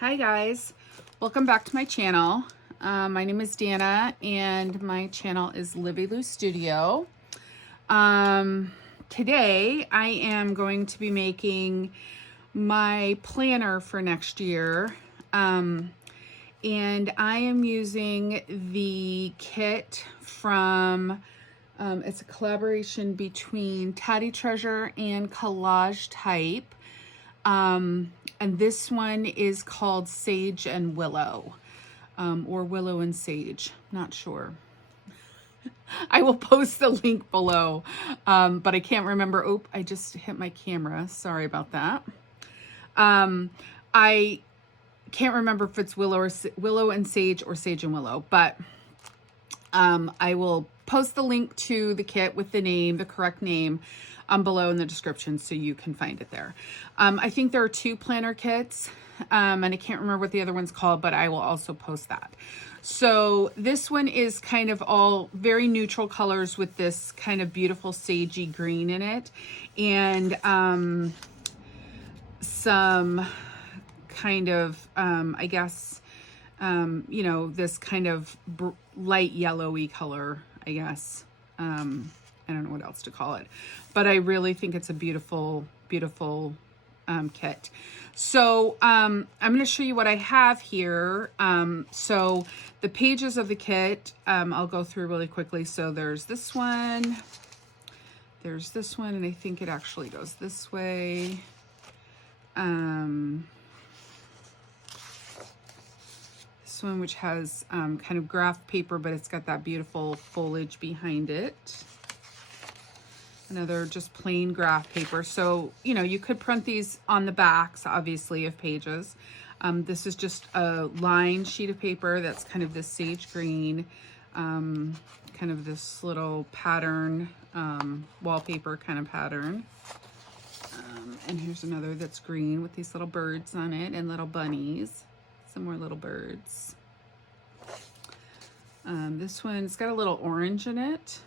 Hi guys, welcome back to my channel. My name is Dana and my channel is Livy Lou Studio. Today I am going to be making my planner for next year. And I am using the kit from, it's a collaboration between Tatty Treasure and Collage Type. And this one is called Sage and Willow, or Willow and Sage, not sure. I will post the link below, but I can't remember. Oh, I just hit my camera. Sorry about that. I can't remember if it's Willow and Sage or Sage and Willow, but I will post the link to the kit with the name, the correct name, below in the description so you can find it there. I think there are 2 planner kits, and I can't remember what the other one's called, but I will also post that. So this one is kind of all very neutral colors with this kind of beautiful sagey green in it, and some kind of, I guess, you know, this kind of light yellowy color, I guess. I don't know what else to call it, but I really think it's a beautiful, beautiful kit. So I'm going to show you what I have here. So the pages of the kit, I'll go through really quickly. So there's this one, and I think it actually goes this way. This one, which has kind of graph paper, but it's got that beautiful foliage behind it. Another just plain graph paper. So, you know, you could print these on the backs, obviously, of pages. This is just a lined sheet of paper that's kind of this sage green, kind of this little pattern, wallpaper kind of pattern. And here's another that's green with these little birds on it and little bunnies. Some more little birds. This one's got a little orange in it,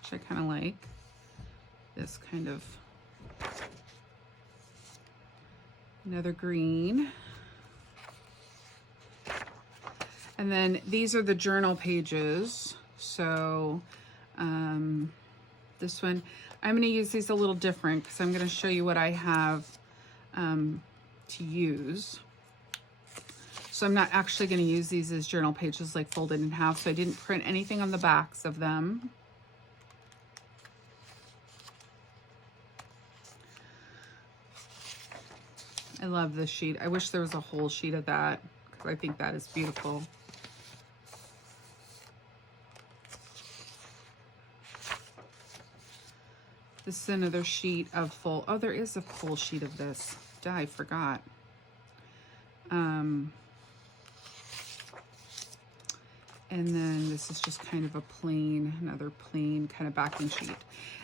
which I kind of like. This kind of, another green. And then these are the journal pages. So this one, I'm going to use these a little different because I'm going to show you what I have to use. So I'm not actually going to use these as journal pages like folded in half. So I didn't print anything on the backs of them. I love this sheet. I wish there was a whole sheet of that because I think that is beautiful. This is another sheet of full. Oh, there is a full sheet of this. Duh, I forgot. And then this is just kind of a plain, another plain kind of backing sheet.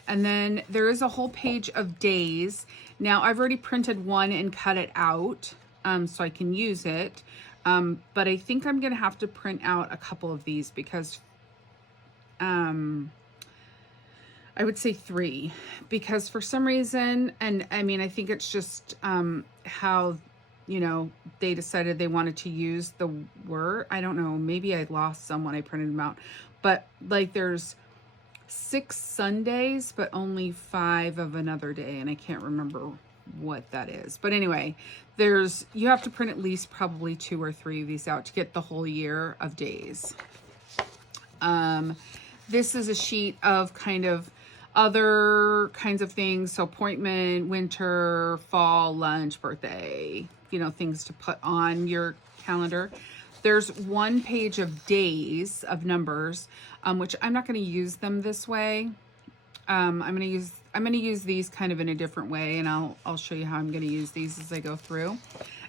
And then there is a whole page of days. Now I've already printed one and cut it out so I can use it. But I think I'm gonna have to print out a couple of these because I would say 3, because for some reason, and I mean, I think it's just how, you know, they decided they wanted to use the word. I don't know, maybe I lost some when I printed them out, but like there's 6 Sundays, but only 5 of another day, and I can't remember what that is. But anyway, you have to print at least probably 2 or 3 of these out to get the whole year of days. This is a sheet of kind of other kinds of things. So appointment, winter, fall, lunch, birthday, you know, things to put on your calendar. There's 1 page of days of numbers, which I'm not going to use them this way. I'm going to use these kind of in a different way, and I'll show you how I'm going to use these as I go through.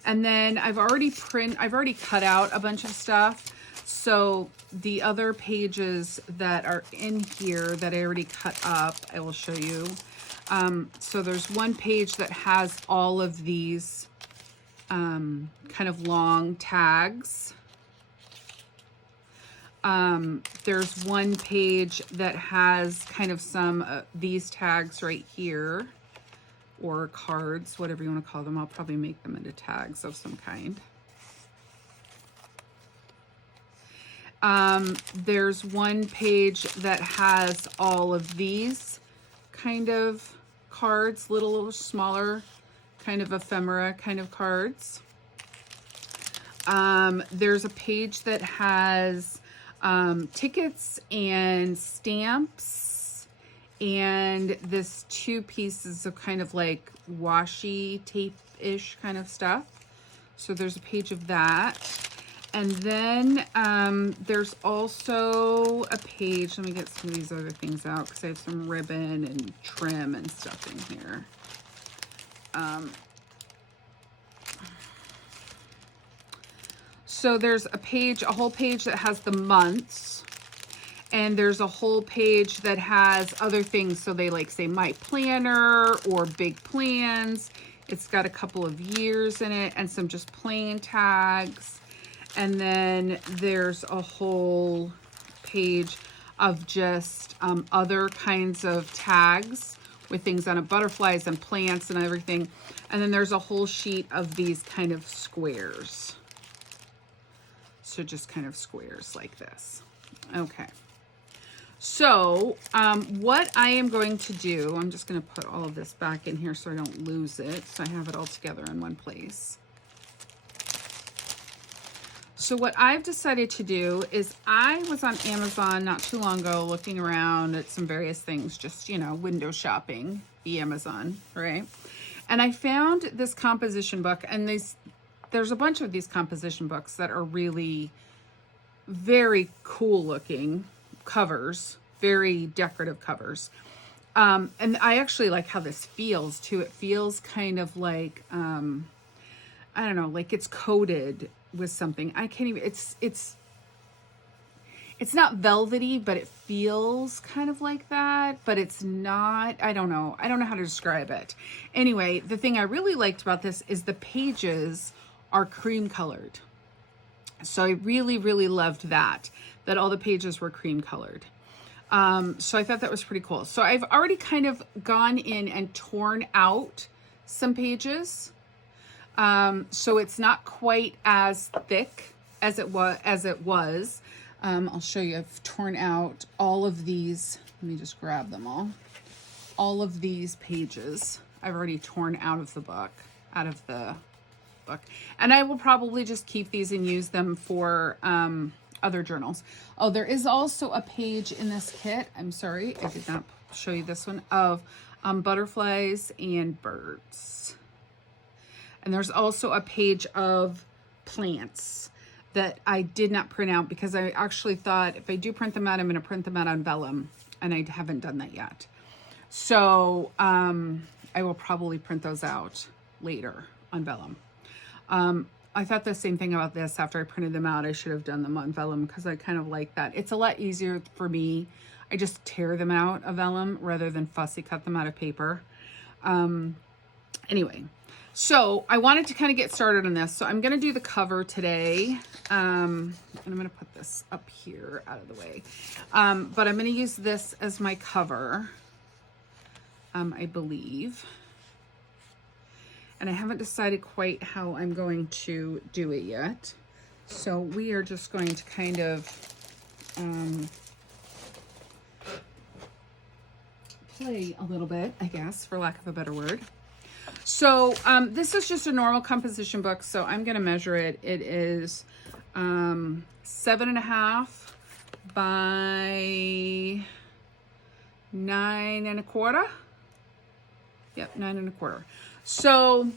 And then I've already cut out a bunch of stuff. So the other pages that are in here that I already cut up, I will show you. So there's 1 page that has all of these kind of long tags. There's 1 page that has kind of some these tags right here, or cards, whatever you want to call them. I'll probably make them into tags of some kind. There's one page that has all of these kind of cards, little smaller kind of ephemera kind of cards. There's a page that has tickets and stamps and this 2 pieces of kind of like washi tape-ish kind of stuff. So there's a page of that. And then there's also a page, let me get some of these other things out because I have some ribbon and trim and stuff in here. So there's a page, a whole page that has the months, and there's a whole page that has other things. So they like say my planner or big plans. It's got a couple of years in it and some just plain tags. And then there's a whole page of just other kinds of tags with things on it, butterflies and plants and everything. And then there's a whole sheet of these kind of squares. So just kind of squares like this. Okay. So what I am going to do, I'm just going to put all of this back in here so I don't lose it. So I have it all together in one place. So what I've decided to do is I was on Amazon not too long ago looking around at some various things, just, you know, window shopping, the Amazon, right? And I found this composition book, and there's a bunch of these composition books that are really very cool looking covers, very decorative covers. And I actually like how this feels too. It feels kind of like, I don't know, like it's coated with something. I can't even, it's not velvety, but it feels kind of like that, but it's not, I don't know how to describe it. Anyway, the thing I really liked about this is the pages are cream colored. So I really, really loved that all the pages were cream colored. So I thought that was pretty cool. So I've already kind of gone in and torn out some pages. So it's not quite as thick as it was. I'll show you. I've torn out all of these. Let me just grab them all. All of these pages I've already torn out of the book, and I will probably just keep these and use them for other journals. Oh, there is also a page in this kit, I'm sorry I did not show you this one, of butterflies and birds. And there's also a page of plants that I did not print out because I actually thought if I do print them out, I'm going to print them out on vellum, and I haven't done that yet. So I will probably print those out later on vellum. I thought the same thing about this. After I printed them out, I should have done them on vellum because I kind of like that. It's a lot easier for me. I just tear them out of vellum rather than fussy cut them out of paper. Anyway, so I wanted to kind of get started on this. So I'm going to do the cover today. And I'm going to put this up here out of the way. But I'm going to use this as my cover, I believe. And I haven't decided quite how I'm going to do it yet. So we are just going to kind of play a little bit, I guess, for lack of a better word. So this is just a normal composition book. So I'm going to measure it. It is 7.5 by 9 1/4. Yep, 9 1/4. So,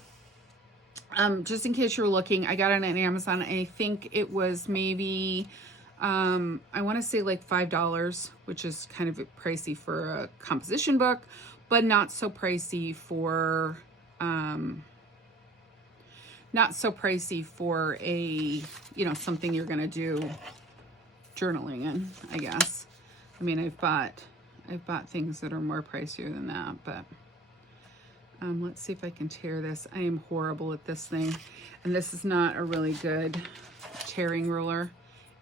just in case you're looking, I got it on Amazon. I think it was maybe, I want to say like $5, which is kind of pricey for a composition book, but not so pricey for, a, you know, something you're going to do journaling in, I guess. I mean, I've bought things that are more pricier than that, but let's see if I can tear this. I am horrible at this thing, and this is not a really good tearing ruler.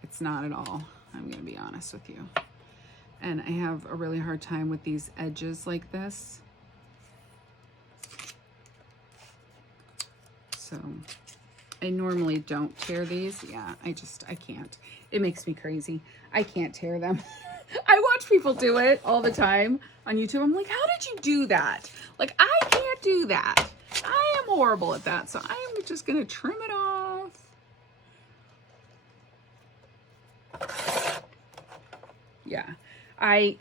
It's not at all. I'm going to be honest with you. And I have a really hard time with these edges like this. So I normally don't tear these. Yeah, I can't. It makes me crazy. I can't tear them. I watch people do it all the time on YouTube. I'm like, how did you do that? Like, I can't do that. I am horrible at that. So I am just going to trim it off. Yeah, I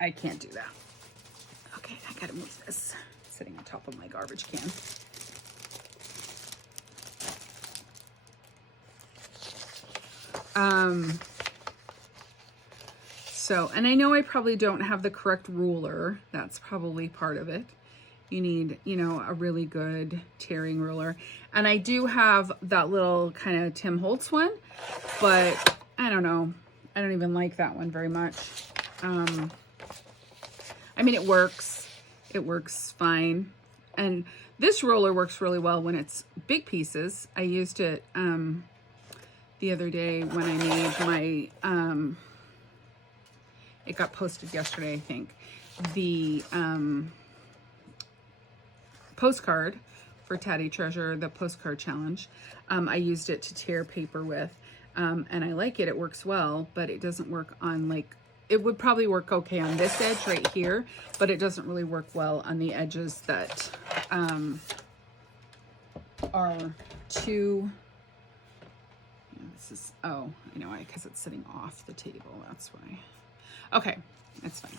can't do that. Okay, I gotta move this. It's sitting on top of my garbage can. So, and I know I probably don't have the correct ruler. That's probably part of it. You need, you know, a really good tearing ruler. And I do have that little kind of Tim Holtz one, but I don't know. I don't even like that one very much. I mean, it works. It works fine. And this roller works really well when it's big pieces. I used it the other day when I made my, it got posted yesterday, I think, the postcard for Tatty Treasure, the postcard challenge. I used it to tear paper with, and I like it. It works well, but it doesn't work on, like, it would probably work okay on this edge right here, but it doesn't really work well on the edges that are too, this is, oh, I know why, because it's sitting off the table, that's why. Okay, that's fine.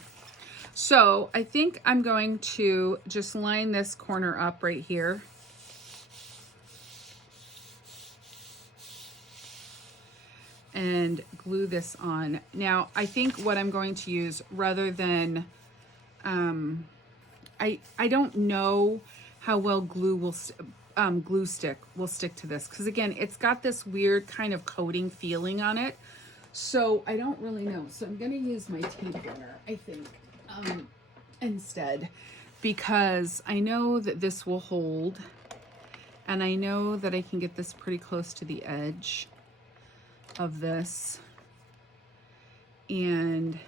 So I think I'm going to just line this corner up right here. And glue this on. Now, I think what I'm going to use, rather than, I don't know how well glue stick will stick to this, because again, it's got this weird kind of coating feeling on it. So I don't really know. So I'm going to use my tape runner, I think, instead, because I know that this will hold, and I know that I can get this pretty close to the edge of this. And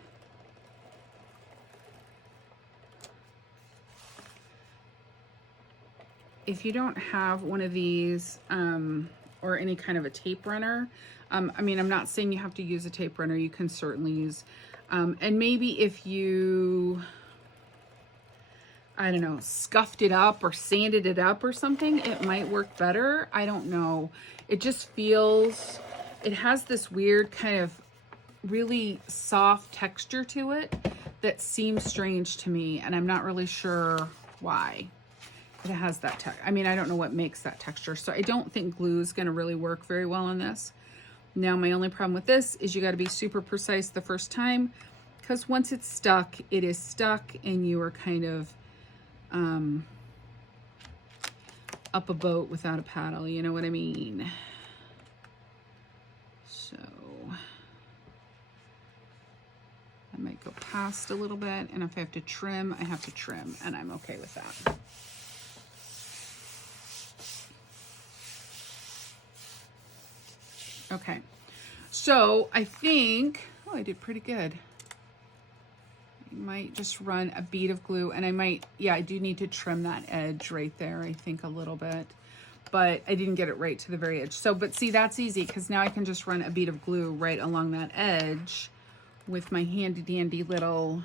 if you don't have one of these, or any kind of a tape runner, I mean, I'm not saying you have to use a tape runner. You can certainly use, and maybe if you, I don't know, scuffed it up or sanded it up or something, it might work better. I don't know. It just feels, it has this weird kind of really soft texture to it that seems strange to me, and I'm not really sure why it has that I mean, I don't know what makes that texture, so I don't think glue is going to really work very well on this. Now, my only problem with this is you got to be super precise the first time, because once it's stuck, it is stuck, and you are kind of up a boat without a paddle, you know what I mean? So I might go past a little bit, and if I have to trim, I have to trim, and I'm okay with that. Okay, so I think, oh, I did pretty good. I might just run a bead of glue, and I might, yeah, I do need to trim that edge right there, I think, a little bit, but I didn't get it right to the very edge. So, but see, that's easy, because now I can just run a bead of glue right along that edge with my handy dandy little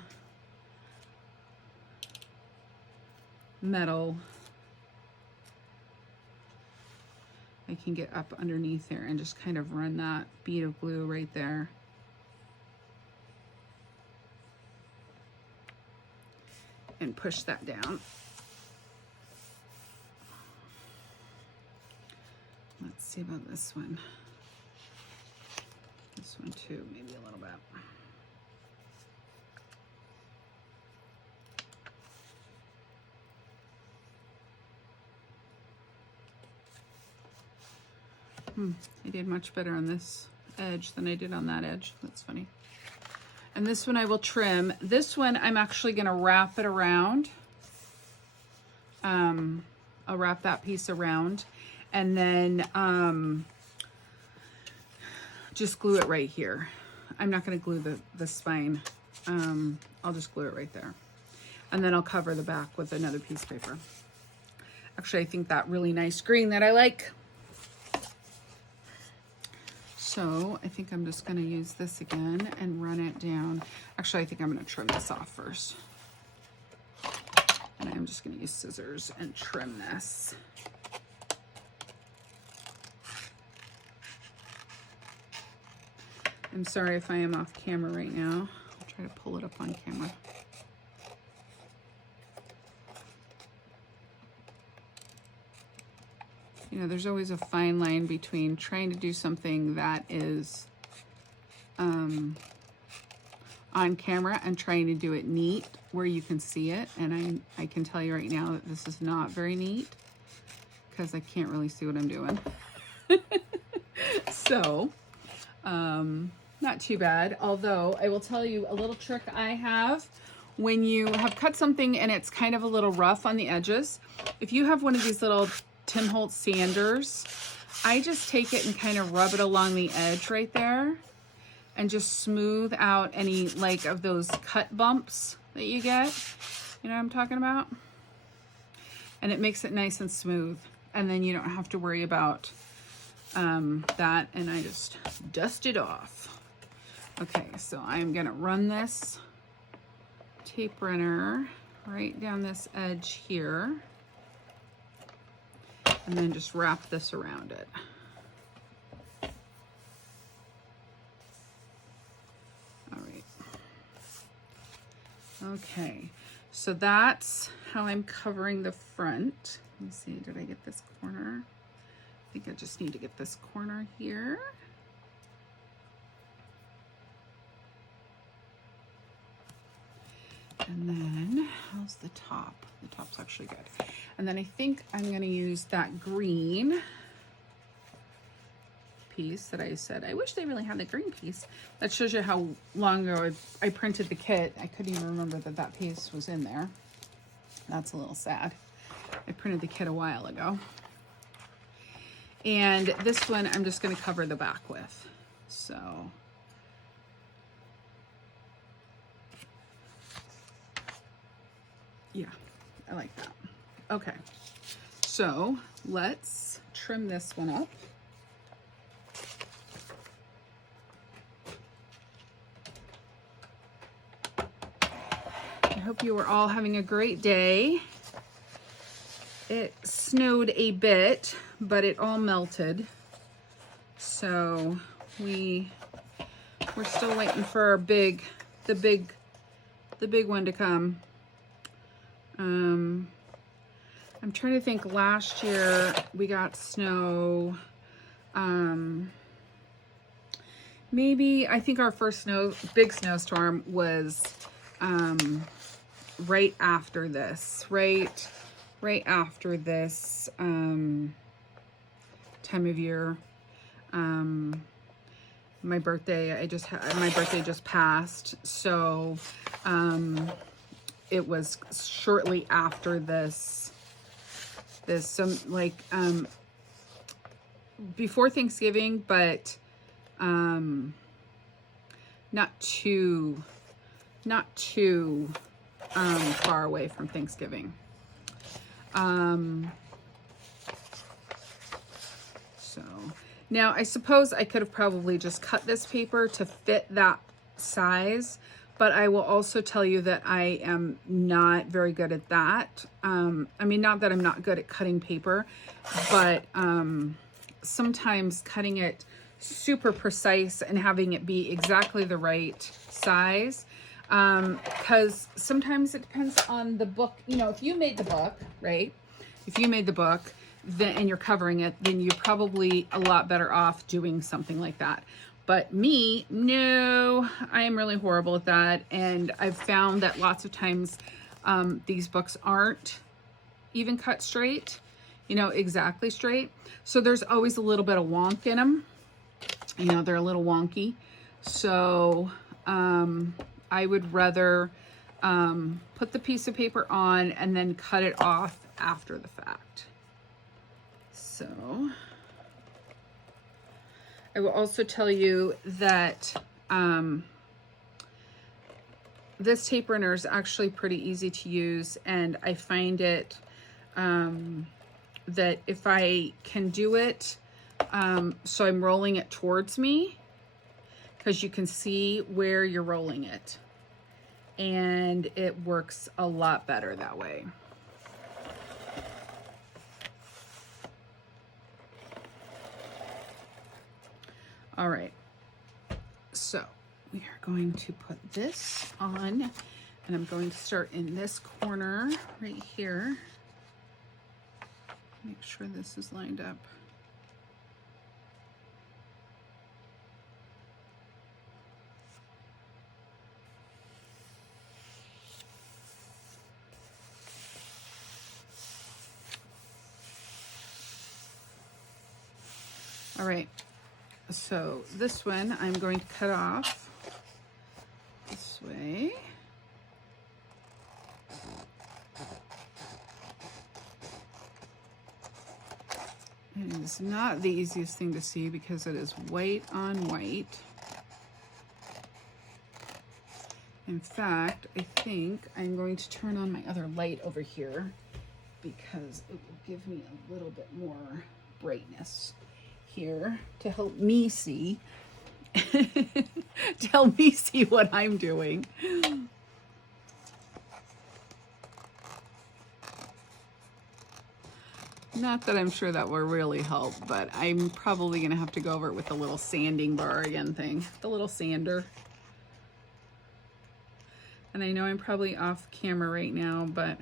metal. I can get up underneath there and just kind of run that bead of glue right there. And push that down. Let's see about this one. This one too, maybe a little bit. I did much better on this edge than I did on that edge. That's funny. And this one I will trim. This one I'm actually going to wrap it around. I'll wrap that piece around, and then just glue it right here. I'm not going to glue the spine. I'll just glue it right there. And then I'll cover the back with another piece of paper. Actually, I think that really nice green that I like, So I think I'm just going to use this again and run it down. Actually, I think I'm going to trim this off first. And I'm just going to use scissors and trim this. I'm sorry if I am off camera right now. I'll try to pull it up on camera. You know, there's always a fine line between trying to do something that is on camera and trying to do it neat where you can see it. And I can tell you right now that this is not very neat because I can't really see what I'm doing. So, not too bad. Although I will tell you a little trick I have when you have cut something and it's kind of a little rough on the edges. If you have one of these little Tim Holtz sanders, I just take it and kind of rub it along the edge right there and just smooth out any like of those cut bumps that you get. You know what I'm talking about? And it makes it nice and smooth. And then you don't have to worry about that. And I just dust it off. Okay, so I'm gonna run this tape runner right down this edge here. And then just wrap this around it. All right. Okay, so that's how I'm covering the front. Let me see, did I get this corner? I think I just need to get this corner here. And then, how's the top? The top's actually good. And then I think I'm gonna use that green piece that I said. I wish they really had the green piece. That shows you how long ago I printed the kit. I couldn't even remember that that piece was in there. That's a little sad. I printed the kit a while ago. And this one I'm just gonna cover the back with. So. Yeah, I like that. Okay, so let's trim this one up. I hope you are all having a great day. It snowed a bit, but it all melted. So we're still waiting for the big one to come. I'm trying to think, last year we got snow. Maybe, I think our first big snowstorm was right after this, right after this time of year. My birthday, my birthday just passed, so it was shortly after this before Thanksgiving, but not too far away from Thanksgiving. So now I suppose I could have probably just cut this paper to fit that size, but I will also tell you that I am not very good at that. I mean, not that I'm not good at cutting paper, but sometimes cutting it super precise and having it be exactly the right size, because sometimes it depends on the book. You know, if you made the book, right? If you made the book and you're covering it, then you're probably a lot better off doing something like that. But me, no, I am really horrible at that. And I've found that lots of times these books aren't even cut straight, you know, exactly straight. So there's always a little bit of wonk in them. You know, they're a little wonky. So I would rather put the piece of paper on and then cut it off after the fact. So I will also tell you that this tape runner is actually pretty easy to use, and I find it that if I can do it So I'm rolling it towards me because you can see where you're rolling it. And it works a lot better that way. All right, so we are going to put this on, and I'm going to start in this corner right here. Make sure this is lined up. All right, so this one I'm going to cut off this way. It is not the easiest thing to see because it is white on white. In fact, I think I'm going to turn on my other light over here because it will give me a little bit more brightness here to help me see, to help me see what I'm doing. Not that I'm sure that will really help, but I'm probably gonna have to go over it with the little sanding bar again thing, the little sander. And I know I'm probably off camera right now, but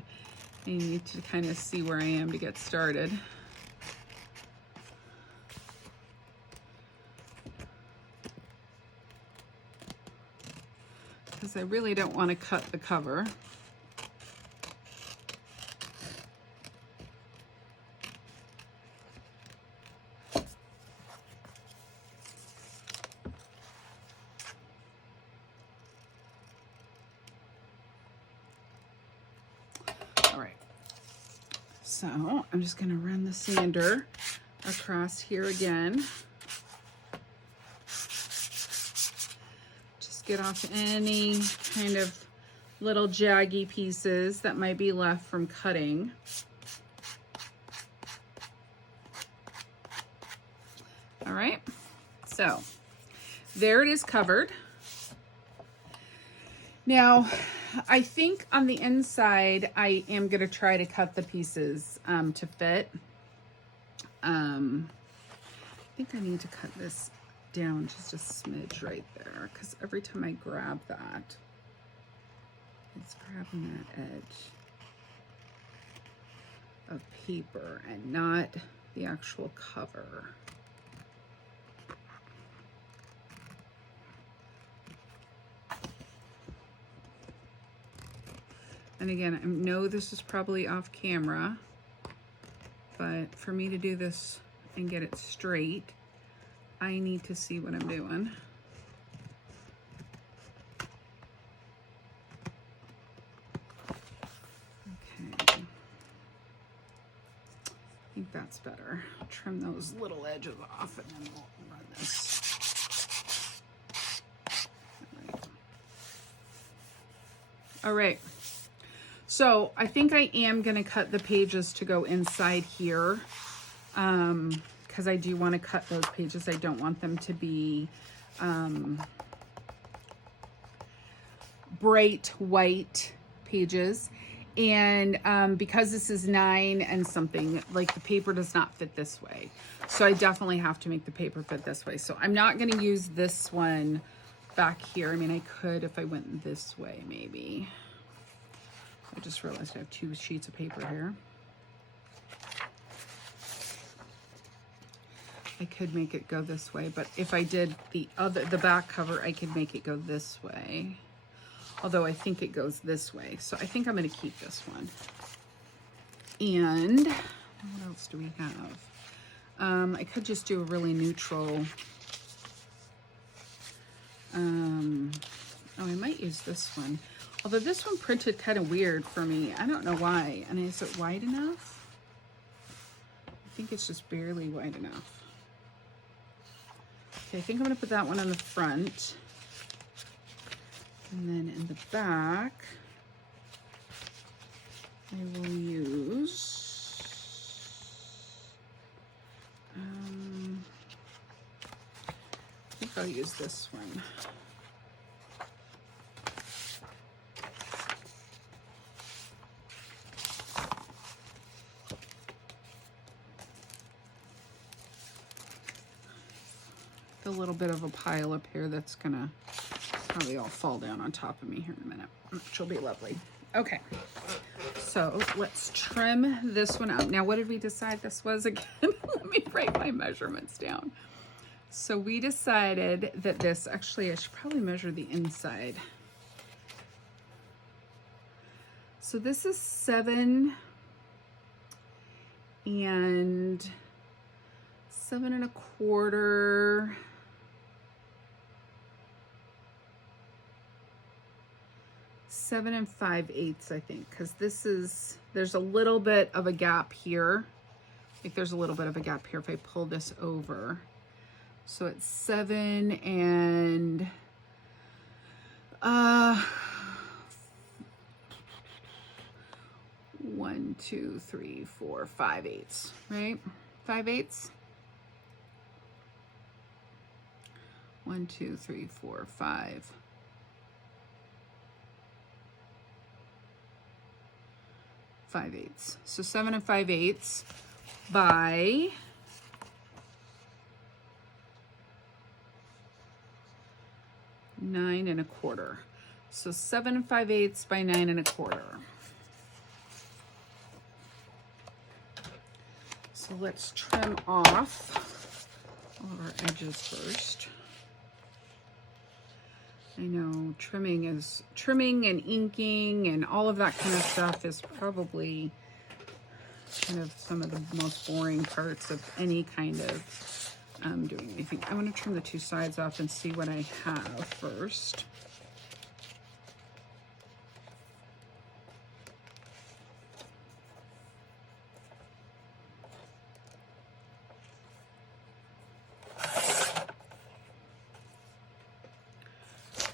I need to kind of see where I am to get started. Because I really don't want to cut the cover. All right, so I'm just going to run the sander across here again. Get off any kind of little jaggy pieces that might be left from cutting. All right, so there it is covered. Now, I think on the inside, I am gonna try to cut the pieces to fit. I think I need to cut this down just a smidge right there, because every time I grab that, it's grabbing that edge of paper and not the actual cover. And again, I know this is probably off camera, but for me to do this and get it straight, I need to see what I'm doing. Okay. I think that's better. I'll trim those little edges off and then we'll run this. All right. So I think I am going to cut the pages to go inside here. Because I do want to cut those pages. I don't want them to be bright white pages. And because this is 9 and something, like the paper does not fit this way. So I definitely have to make the paper fit this way. So I'm not going to use this one back here. I mean, I could if I went this way, maybe. I just realized I have 2 sheets of paper here. I could make it go this way, but if I did the back cover, I could make it go this way. Although I think it goes this way. So I think I'm going to keep this one. And what else do we have? I could just do a really neutral. Oh, I might use this one. Although this one printed kind of weird for me. I don't know why. And is it wide enough? I think it's just barely wide enough. Okay, I think I'm going to put that one on the front. And then in the back, I will use I'll use this one. A little bit of a pile up here that's gonna probably all fall down on top of me here in a minute, which will be lovely. Okay, so let's trim this one out. Now, what did we decide this was again? Let me write my measurements down. So we decided that this, actually I should probably measure the inside. So this is 7 and 7 1/4. 7 5/8, I think, because this is, there's a little bit of a gap here. Like there's a little bit of a gap here if I pull this over. So it's 7 and 1 2 3 4 5/8, right? 5/8. 1 2 3 4 5. 5/8. So 7 5/8 by 9 1/4. So 7 5/8 by 9 1/4. So let's trim off all of our edges first. I know trimming and inking and all of that kind of stuff is probably kind of some of the most boring parts of any kind of doing anything. I want to trim the two sides off and see what I have first.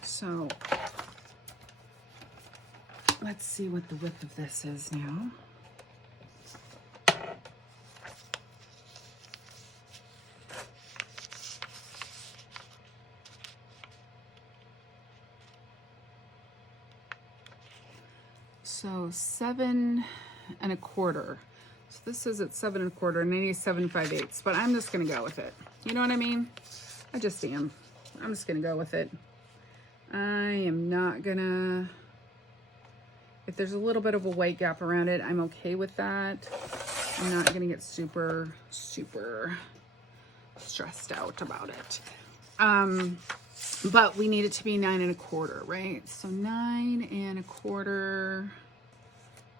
So let's see what the width of this is now. So 7 1/4. So this is at 7 1/4 and I need 7 5/8, but I'm just gonna go with it. You know what I mean? I just am. I'm just gonna go with it. I am not gonna, if there's a little bit of a white gap around it, I'm okay with that. I'm not gonna get super stressed out about it. But we need it to be 9 1/4, right? So 9 1/4,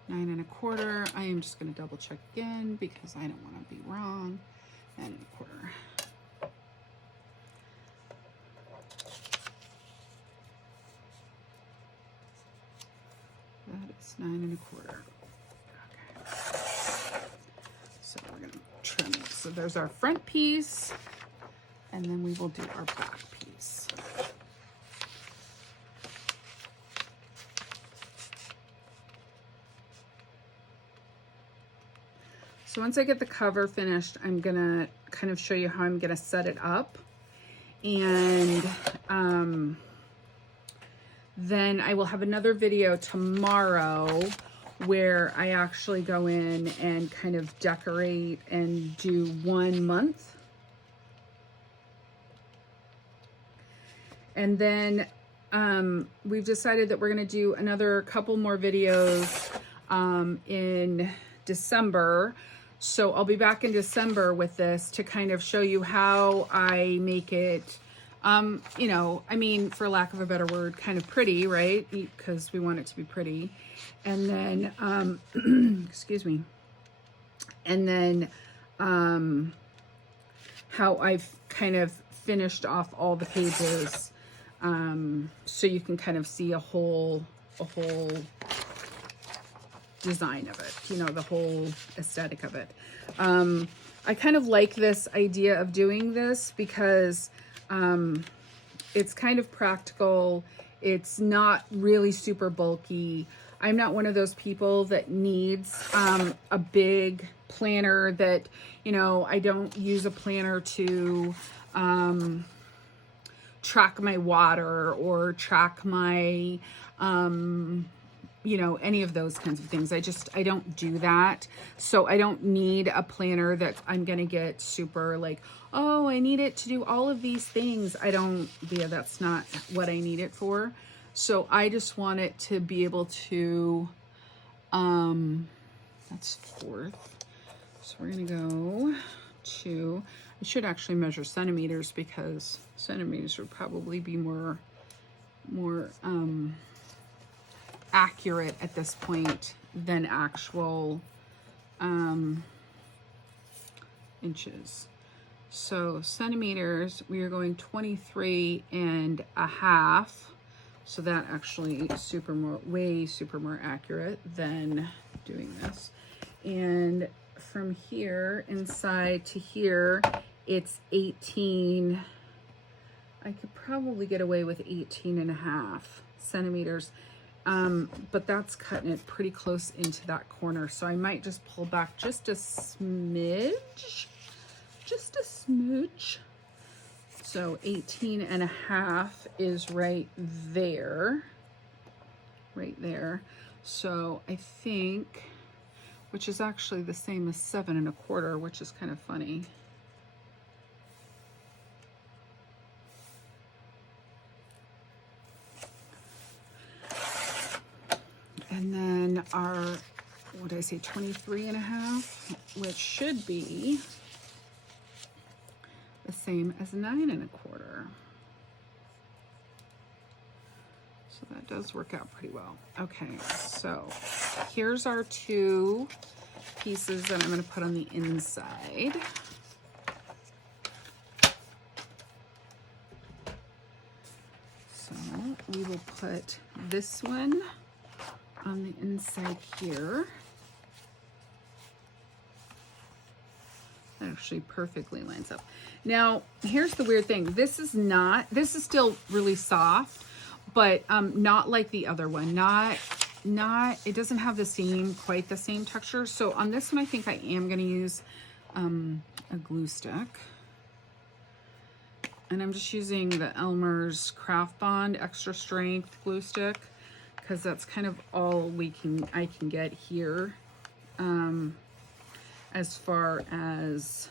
9 1/4. I am just gonna double check again because I don't wanna be wrong. 9 1/4. That is 9 1/4. Okay. So we're gonna trim it. So there's our front piece, and then we will do our back piece. So once I get the cover finished, I'm gonna kind of show you how I'm gonna set it up. And then I will have another video tomorrow where I actually go in and kind of decorate and do 1 month. And then we've decided that we're gonna do another couple more videos in December. So I'll be back in December with this to kind of show you how I make it, you know, I mean, for lack of a better word, kind of pretty, right? Because we want it to be pretty. And then, excuse me. And then how I've kind of finished off all the pages, so you can kind of see a whole design of it, you know, the whole aesthetic of it. I kind of like this idea of doing this because it's kind of practical. It's not really super bulky. I'm not one of those people that needs a big planner that, you know, I don't use a planner to track my water or track my, you know, any of those kinds of things. I don't do that. So I don't need a planner that I'm going to get super like, oh, I need it to do all of these things. Yeah, that's not what I need it for. So I just want it to be able to, that's 4th. So we're going to go to, I should actually measure centimeters because centimeters would probably be more accurate at this point than actual inches. So centimeters, we are going 23.5. So that actually way super more accurate than doing this. And from here inside to here, it's 18. I could probably get away with 18.5 centimeters. But that's cutting it pretty close into that corner. So I might just pull back just a smidge. So 18.5 is right there. So I think, which is actually the same as 7.25, which is kind of funny. And then our, what did I say, 23.5, which should be the same as 9.25. So that does work out pretty well. Okay, so here's our 2 pieces that I'm going to put on the inside. So we will put this one on the inside here. That actually perfectly lines up. Now, here's the weird thing. This is still really soft, but not like the other one. It doesn't have quite the same texture. So on this one, I think I am going to use a glue stick. And I'm just using the Elmer's Craft Bond Extra Strength glue stick, because that's kind of all I can get here, as far as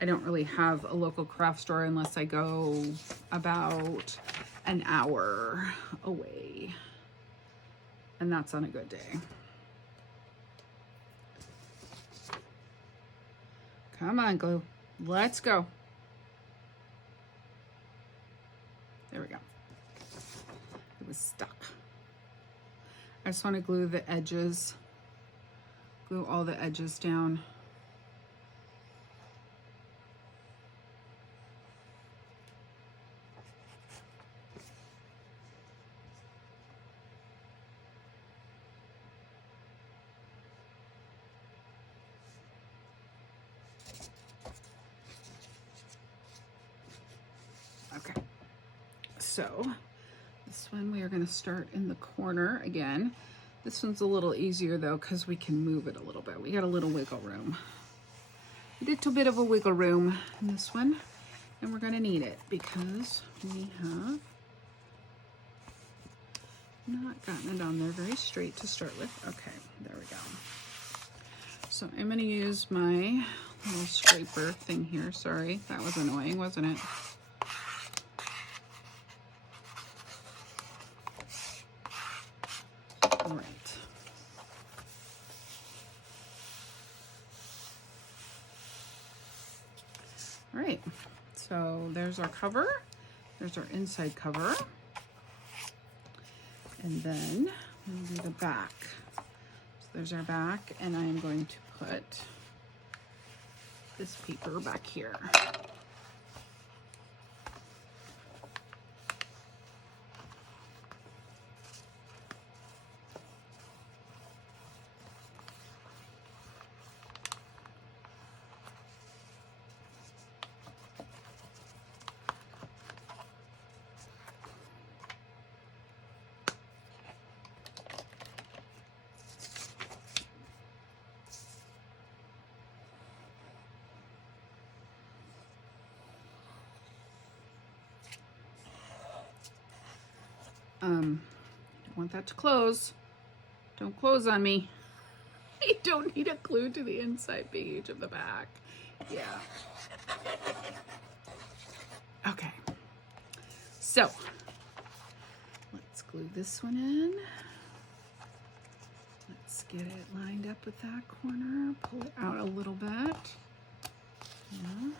I don't really have a local craft store unless I go about an hour away, and that's on a good day. Come on, glue. Let's go. There we go. It was stuck. I just want to glue the edges, glue all the edges down. Okay, so this one we are going to start in the corner again. This one's a little easier though because we can move it a little bit. We got a little wiggle room. A little bit of a wiggle room in this one, and we're going to need it because we have not gotten it on there very straight to start with. Okay, there we go. So I'm going to use my little scraper thing here. Sorry, that was annoying, wasn't it? All right. All right, so there's our cover. There's our inside cover. And then we'll do the back. So there's our back, and I'm going to put this paper back here. Don't want that to close. Don't close on me. I don't need it glued to the inside page of the back. Yeah. Okay. So let's glue this one in. Let's get it lined up with that corner. Pull it out a little bit. Yeah.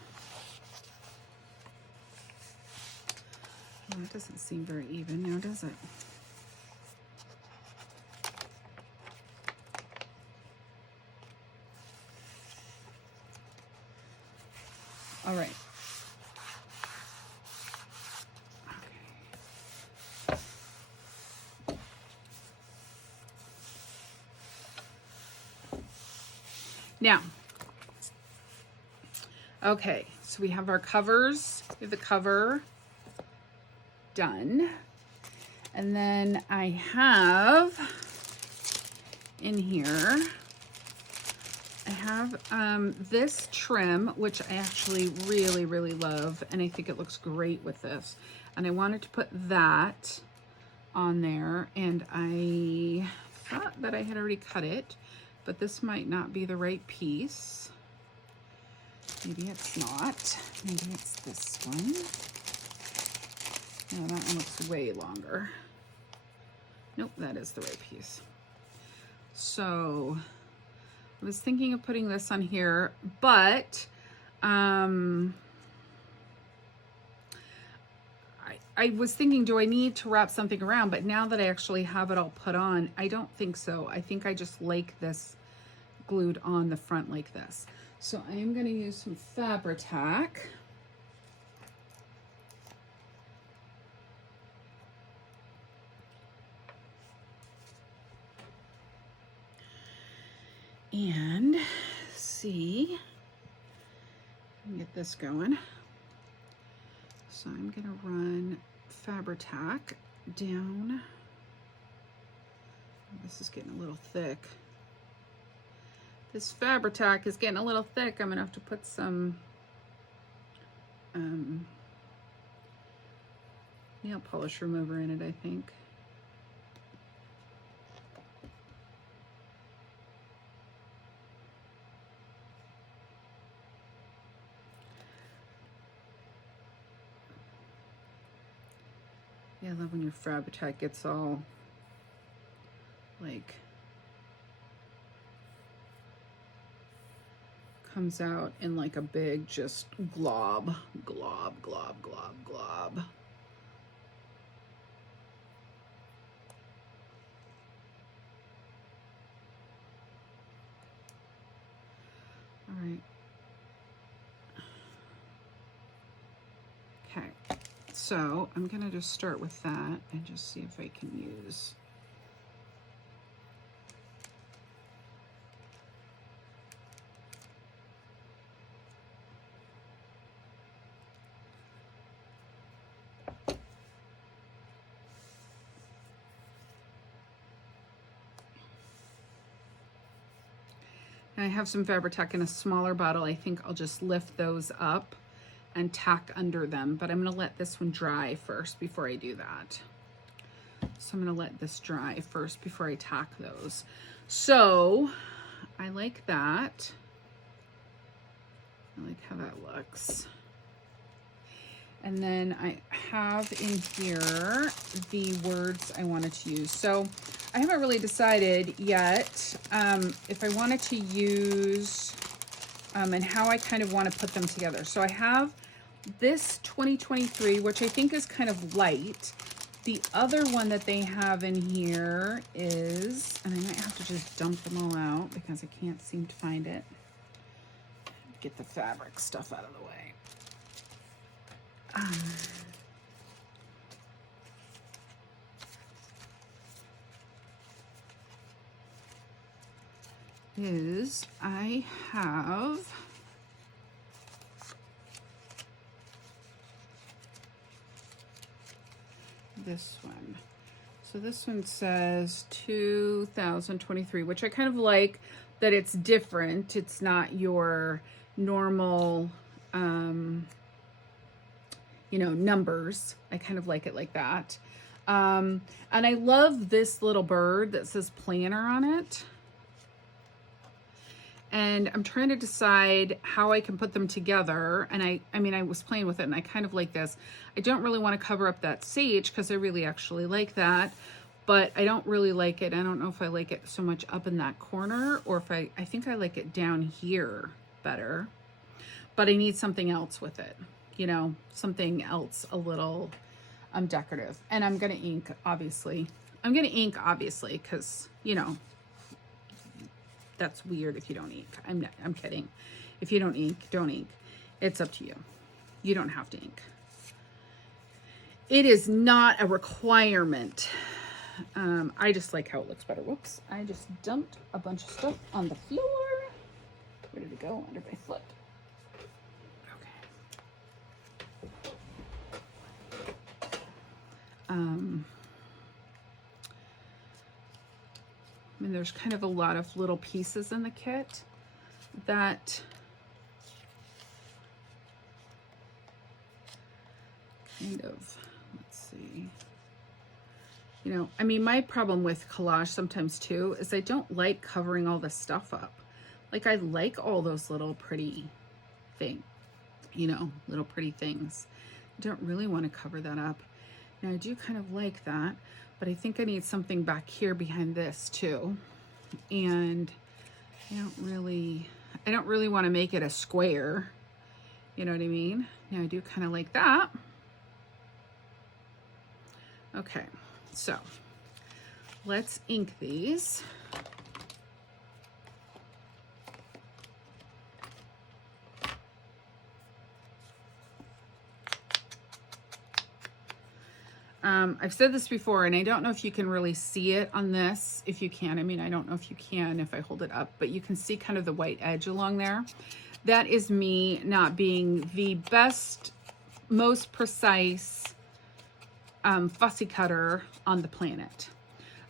Oh, it doesn't seem very even now, does it? All right. Okay. Now, okay, so we have our covers, we have the cover done. And then I have in here, I have this trim, which I actually really, really love. And I think it looks great with this. And I wanted to put that on there. And I thought that I had already cut it, but this might not be the right piece. Maybe it's not. Maybe it's this one. No, that one looks way longer. Nope, that is the right piece. So I was thinking of putting this on here, but I was thinking, do I need to wrap something around? But now that I actually have it all put on, I don't think so. I think I just like this glued on the front like this. So I am going to use some Fabri-Tac. And see, get this going. So I'm going to run Fabri-Tac down. This is getting a little thick. This Fabri-Tac is getting a little thick. I'm going to have to put some nail polish remover in it, I think. Yeah, I love when your Fabri-Tac gets all like comes out in like a big just glob, glob, glob, glob, glob. All right. Okay. So I'm gonna just start with that and just see if I can use I have some Fabri-Tac in a smaller bottle. I think I'll just lift those up and tack under them, but I'm gonna let this one dry first before I do that. So I'm gonna let this dry first before I tack those. So I like that. I like how that looks. And then I have in here the words I wanted to use. So I haven't really decided yet if I wanted to use and how I kind of want to put them together. So I have this 2023, which I think is kind of light. The other one that they have in here is, and I might have to just dump them all out because I can't seem to find it. Get the fabric stuff out of the way. I have this one. So this one says 2023, which I kind of like that it's different. It's not your normal you know, numbers. I kind of like it like that. And I love this little bird that says planner on it. And I'm trying to decide how I can put them together. And I mean, I was playing with it and I kind of like this. I don't really want to cover up that sage because I really actually like that. But I don't really like it. I don't know if I like it so much up in that corner or if I think I like it down here better. But I need something else with it, you know, something else a little decorative. And I'm going to ink, obviously. I'm going to ink, obviously, because, you know, that's weird if you don't ink. I'm kidding. If you don't ink, don't ink. It's up to you. You don't have to ink. It is not a requirement. I just like how it looks better. Whoops. I just dumped a bunch of stuff on the floor. Where did it go? Under my foot. I mean, there's kind of a lot of little pieces in the kit that kind of, let's see, you know, I mean, my problem with collage sometimes too is I don't like covering all this stuff up. Like, I like all those little pretty things, you know, little pretty things. I don't really want to cover that up. Now, I do kind of like that, but I think I need something back here behind this too. And I don't really want to make it a square. You know what I mean? Now, I do kind of like that. Okay, so let's ink these. I've said this before, and I don't know if you can really see it on this. If you can, I mean, I don't know if you can if I hold it up, but you can see kind of the white edge along there. That is me not being the best, most precise fussy cutter on the planet.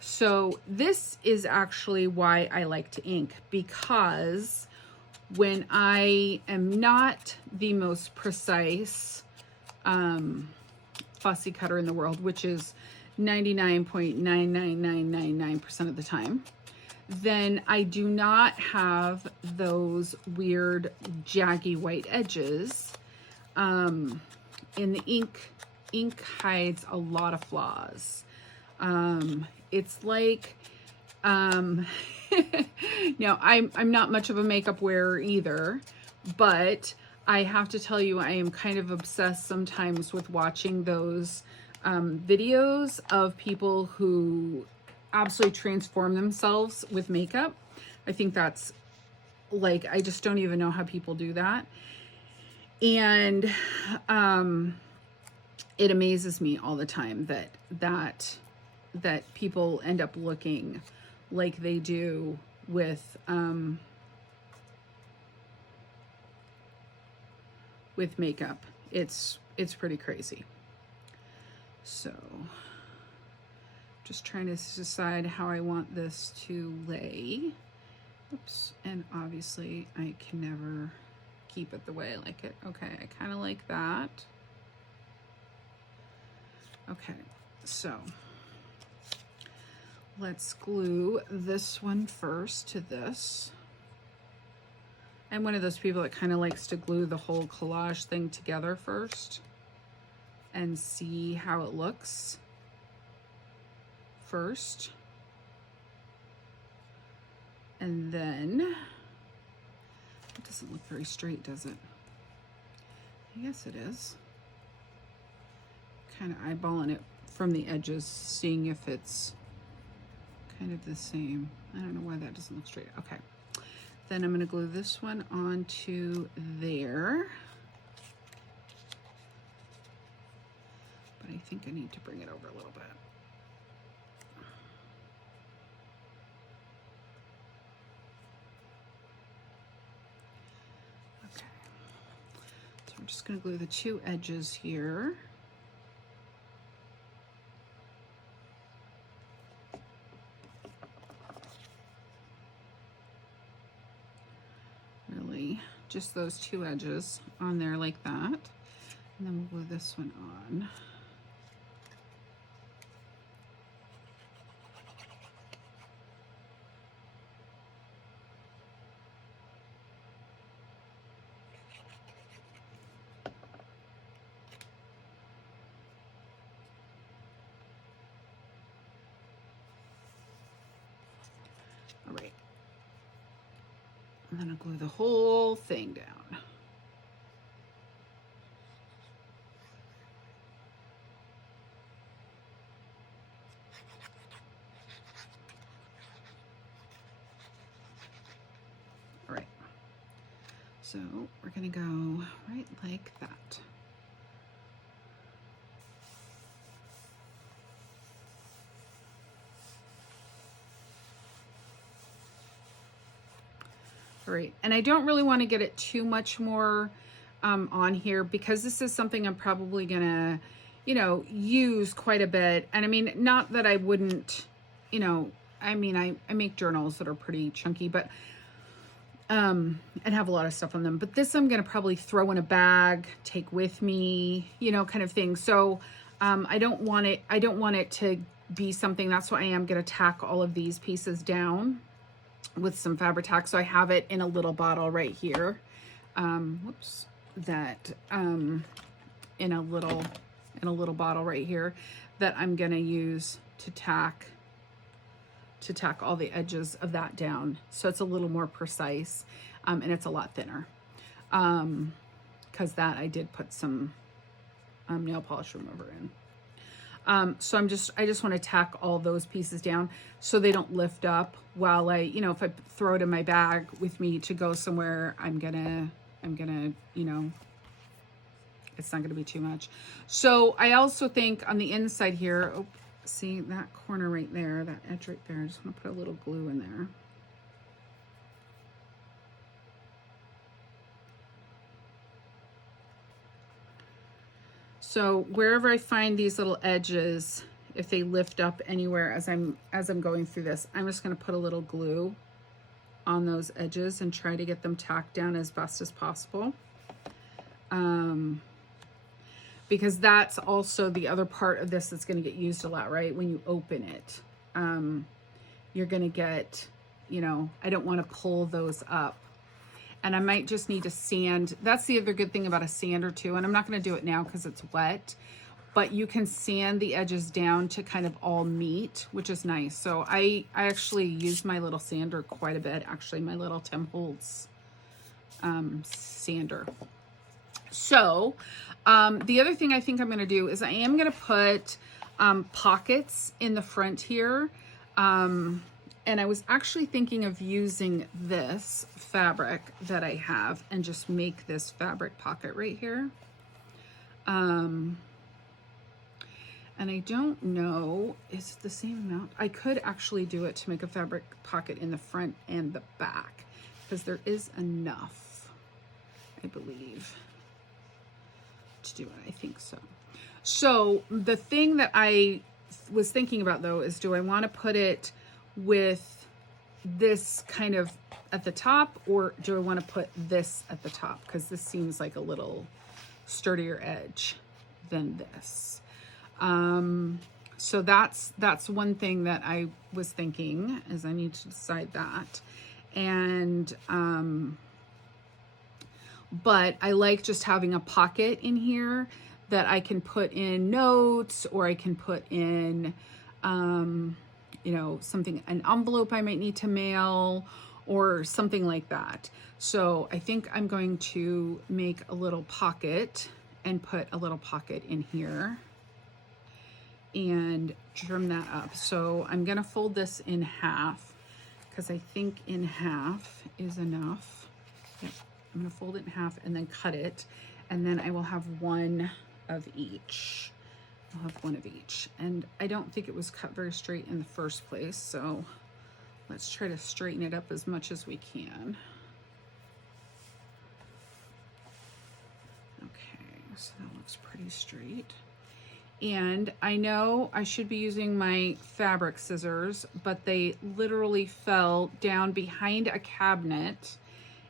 So this is actually why I like to ink, because when I am not the most precise fussy cutter in the world, which is 99.99999% of the time, then I do not have those weird jaggy white edges. And the ink hides a lot of flaws. It's like, now I'm not much of a makeup wearer either, but I have to tell you, I am kind of obsessed sometimes with watching those videos of people who absolutely transform themselves with makeup. I think that's like, I just don't even know how people do that. And it amazes me all the time that people end up looking like they do with makeup. It's pretty crazy. So just trying to decide how I want this to lay. Oops. And obviously I can never keep it the way I like it. Okay, I kind of like that. Okay, so let's glue this one first to this. I'm one of those people that kind of likes to glue the whole collage thing together first and see how it looks first. And then, it doesn't look very straight, does it? I guess it is. Kind of eyeballing it from the edges, seeing if it's kind of the same. I don't know why that doesn't look straight. Okay. Then I'm going to glue this one onto there. But I think I need to bring it over a little bit. Okay. So I'm just going to glue the two edges here. Just those two edges on there like that. And then we'll glue this one on. then I'll glue the whole thing down. All right. So we're gonna go right like that. All right, and I don't really want to get it too much more on here because this is something I'm probably gonna, you know, use quite a bit. And I mean, not that I wouldn't, you know, I mean, I make journals that are pretty chunky, but and have a lot of stuff on them. But this I'm gonna probably throw in a bag, take with me, you know, kind of thing. So I don't want it to be something. That's why I am gonna tack all of these pieces down with some Fabri-Tac. So I have it in a little bottle right here. Whoops, that in a little bottle right here that I'm gonna use to tack all the edges of that down, so it's a little more precise, and it's a lot thinner, because that I did put some nail polish remover in. So I just want to tack all those pieces down so they don't lift up while I, you know, if I throw it in my bag with me to go somewhere, I'm gonna, you know, it's not gonna be too much. So I also think on the inside here, oh, see that corner right there, that edge right there, I just want to put a little glue in there. So wherever I find these little edges, if they lift up anywhere as I'm going through this, I'm just going to put a little glue on those edges and try to get them tacked down as best as possible. Because that's also the other part of this that's going to get used a lot, right? When you open it, you're going to get, you know, I don't want to pull those up. And I might just need to sand. That's the other good thing about a sander too. And I'm not going to do it now because it's wet, but you can sand the edges down to kind of all meet, which is nice. So I actually use my little sander quite a bit. Actually, my little Tim Holtz sander. So the other thing I think I'm going to do is I am going to put pockets in the front here. And I was actually thinking of using this fabric that I have and just make this fabric pocket right here. And I don't know, is it the same amount? I could actually do it to make a fabric pocket in the front and the back because there is enough, I believe, to do it. I think so. So the thing that I was thinking about though is, do I want to put it with this kind of at the top, or do I want to put this at the top? Because this seems like a little sturdier edge than this. So that's one thing that I was thinking, is I need to decide that. And but I like just having a pocket in here that I can put in notes, or I can put in you know, something, an envelope I might need to mail or something like that. So I think I'm going to make a little pocket and put a little pocket in here and trim that up. So I'm going to fold this in half because I think in half is enough. Yep. I'm going to fold it in half and then cut it. And then I will have one of each. I'll have one of each. And I don't think it was cut very straight in the first place, so let's try to straighten it up as much as we can. Okay, so that looks pretty straight. And I know I should be using my fabric scissors, but they literally fell down behind a cabinet,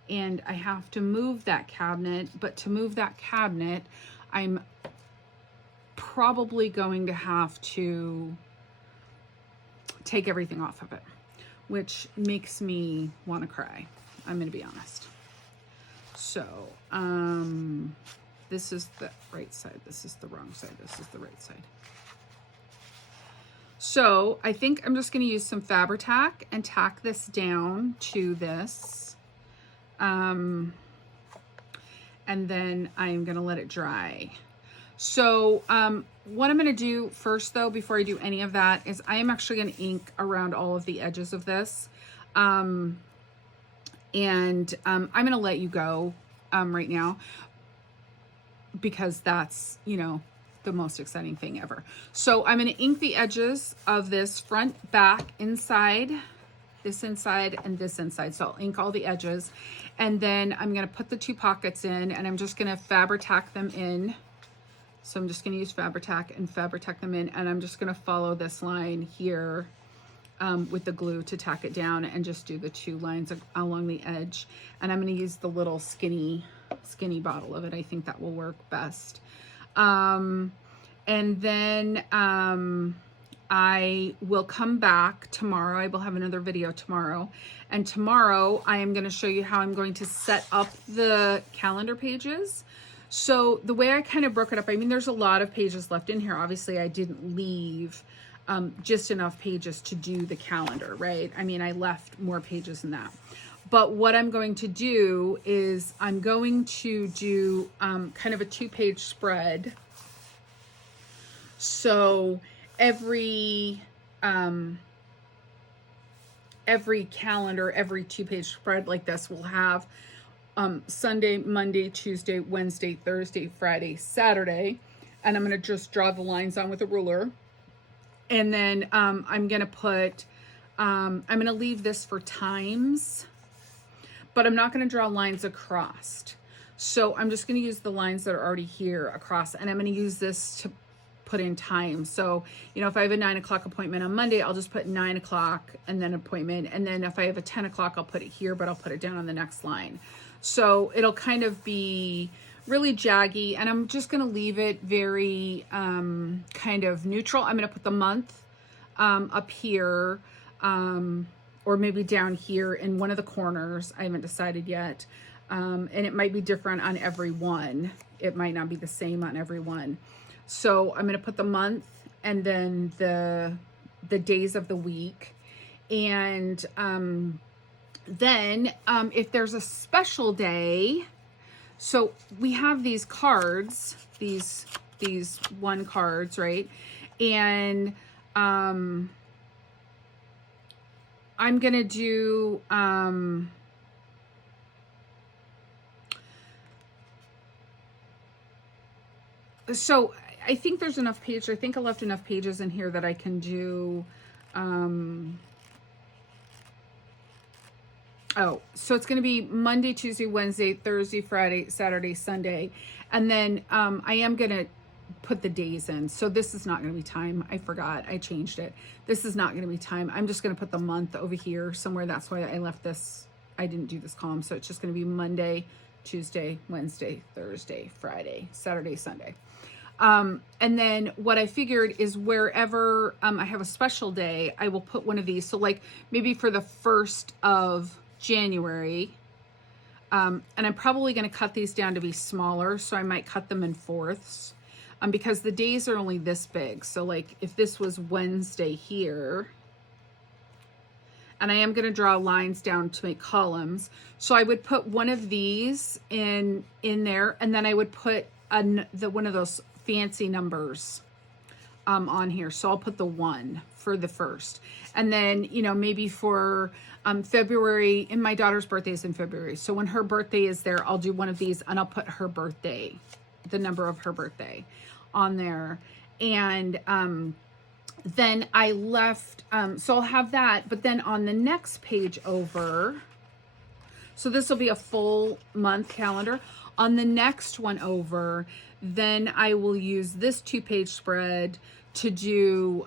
and I have to move that cabinet. But to move that cabinet, I'm probably going to have to take everything off of it, which makes me want to cry. I'm going to be honest. So, this is the right side. This is the wrong side. This is the right side. So I think I'm just going to use some Fabri-Tac and tack this down to this. and then I'm gonna let it dry. So what I'm gonna do first though, before I do any of that, is I am actually gonna ink around all of the edges of this. I'm gonna let you go right now, because that's, you know, the most exciting thing ever. So I'm gonna ink the edges of this front, back, inside, this inside, and this inside. So I'll ink all the edges, and then I'm gonna put the 2 pockets in, and I'm just gonna Fabri-Tac them in. So I'm just gonna use Fabri-Tac and Fabri-Tac them in, and I'm just gonna follow this line here with the glue to tack it down, and just do the 2 lines along the edge. And I'm gonna use the little skinny bottle of it. I think that will work best. And then I will come back tomorrow. I will have another video tomorrow. And tomorrow I am going to show you how I'm going to set up the calendar pages. So the way I kind of broke it up, I mean, there's a lot of pages left in here. Obviously, I didn't leave just enough pages to do the calendar, right? I mean, I left more pages than that. But what I'm going to do is I'm going to do kind of a 2-page spread. So every calendar, every 2-page spread like this will have Sunday, Monday, Tuesday, Wednesday, Thursday, Friday, Saturday. And I'm going to just draw the lines on with a ruler. And then I'm going to put, I'm going to leave this for times, but I'm not going to draw lines across. So I'm just going to use the lines that are already here across, and I'm going to use this to put in time. So, you know, if I have a 9 o'clock appointment on Monday, I'll just put 9 o'clock and then appointment. And then if I have a 10 o'clock, I'll put it here, but I'll put it down on the next line. So it'll kind of be really jaggy, and I'm just going to leave it very kind of neutral. I'm going to put the month up here, or maybe down here in one of the corners. I haven't decided yet. And it might be different on every one. It might not be the same on every one. So I'm going to put the month and then the days of the week. And then if there's a special day, so we have these cards, these 1 cards, right? And I'm going to do so I think there's enough pages. I think I left enough pages in here that I can do oh, so it's going to be Monday, Tuesday, Wednesday, Thursday, Friday, Saturday, Sunday. And then I am going to put the days in. So this is not going to be time. I forgot. I changed it. This is not going to be time. I'm just going to put the month over here somewhere. That's why I left this. I didn't do this column. So it's just going to be Monday, Tuesday, Wednesday, Thursday, Friday, Saturday, Sunday. And then what I figured is wherever I have a special day, I will put one of these. So like maybe for the 1st of January, and I'm probably going to cut these down to be smaller, so I might cut them in 4ths, because the days are only this big. So like if this was Wednesday here, and I am going to draw lines down to make columns, so I would put one of these in there, and then I would put one of those fancy numbers on here. So I'll put the 1 for the 1st, and then, you know, maybe for February, and my daughter's birthday is in February, so when her birthday is there, I'll do one of these, and I'll put her birthday, the number of her birthday on there. And then I left, so I'll have that, but then on the next page over, so this will be a full month calendar. On the next one over, then I will use this 2-page spread to do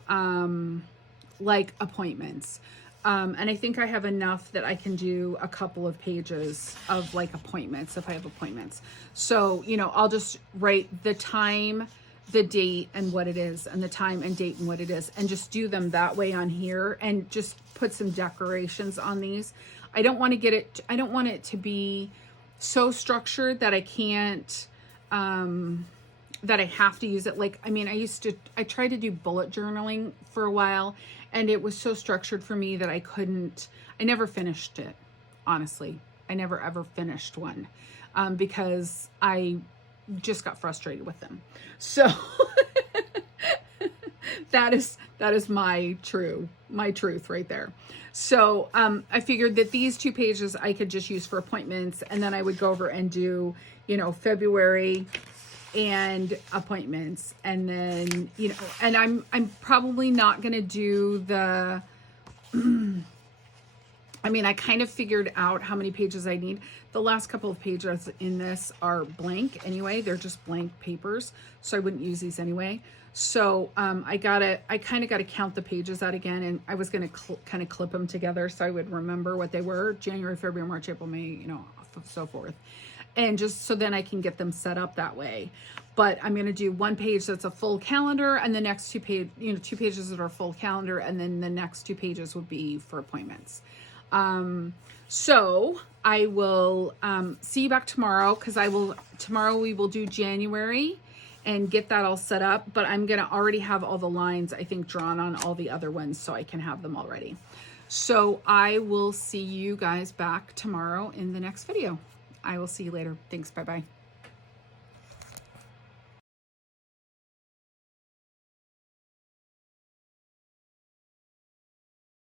like appointments. And I think I have enough that I can do a couple of pages of like appointments if I have appointments. So, you know, I'll just write the time, the date, and what it is, and the time and date and what it is, and just do them that way on here, and just put some decorations on these. I don't want it to be so structured that I can't, that I have to use it. Like, I mean, I tried to do bullet journaling for a while, and it was so structured for me that I never finished it, honestly. never ever finished one, because I just got frustrated with them. So that is my truth right there. So I figured that these 2 pages I could just use for appointments, and then I would go over and do, you know, February and appointments, and then, you know, and I'm probably not gonna do the I mean, I kind of figured out how many pages I need. The last couple of pages in this are blank anyway. They're just blank papers, so I wouldn't use these anyway. So I kind of got to count the pages out again, and I was going to kind of clip them together so I would remember what they were: January, February, March, April, May, you know, so forth. And just so then I can get them set up that way. But I'm going to do 1 page that's a full calendar, and the next 2 pages that are full calendar, and then the next 2 pages would be for appointments. So I will see you back tomorrow, because tomorrow we will do January and get that all set up, but I'm going to already have all the lines, I think, drawn on all the other ones, so I can have them already. So I will see you guys back tomorrow in the next video. I will see you later. Thanks. Bye-bye.